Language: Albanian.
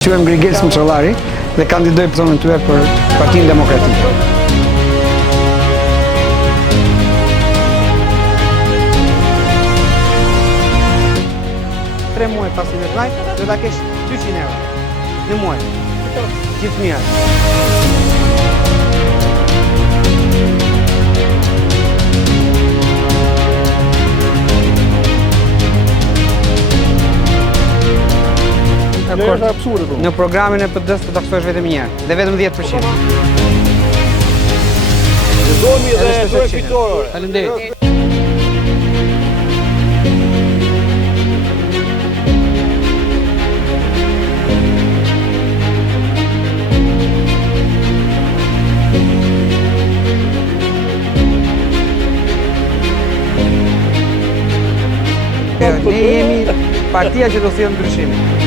Quhem Grigel Smçollari dhe kandidoj për zonën tyre për Partinë Demokratike. Tre muaj pas i vetlaj, do ta kesh 200 euro në muaj. Gjithë mirë. Në programin e PD-s të taksohesh vetëm një herë, dhe vetëm 10%. Domi dhe do e fitore. Faleminderit. Ne jemi partia që do sjellë ndryshimin.